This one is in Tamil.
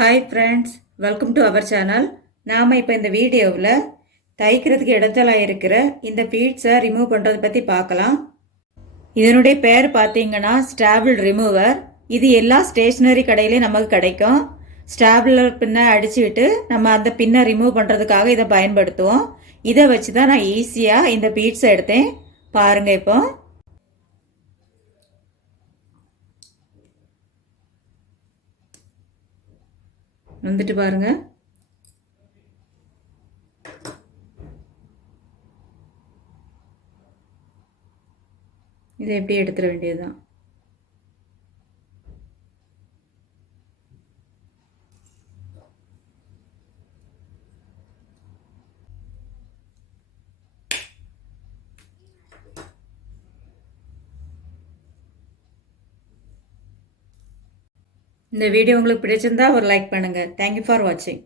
Hi friends, welcome to our channel. நாம் இப்போ இந்த வீடியோவில் தைக்கிறதுக்கு இடைஞ்சலாக இருக்கிற இந்த பீட்ஸை ரிமூவ் பண்ணுறதை பற்றி பார்க்கலாம். இதனுடைய பேர் பார்த்தீங்கன்னா ஸ்டாபிள் ரிமூவர். இது எல்லா ஸ்டேஷ்னரி கடையிலையும் நமக்கு கிடைக்கும். ஸ்டாபிளர் பின்னை அடிச்சுக்கிட்டு நம்ம அந்த பின்னை ரிமூவ் பண்ணுறதுக்காக இதை பயன்படுத்துவோம். இதை வச்சு தான் நான் ஈஸியாக இந்த பீட்ஸை எடுத்தேன். பாருங்கள், இப்போ வந்துட்டு பாருங்க. இதை எப்படி எடுத்துட வேண்டியதுதான். இந்த வீடியோ உங்களுக்கு பிடிச்சிருந்தா ஒரு லைக் பண்ணுங்க. தேங்க்யூ ஃபார் வாட்சிங்.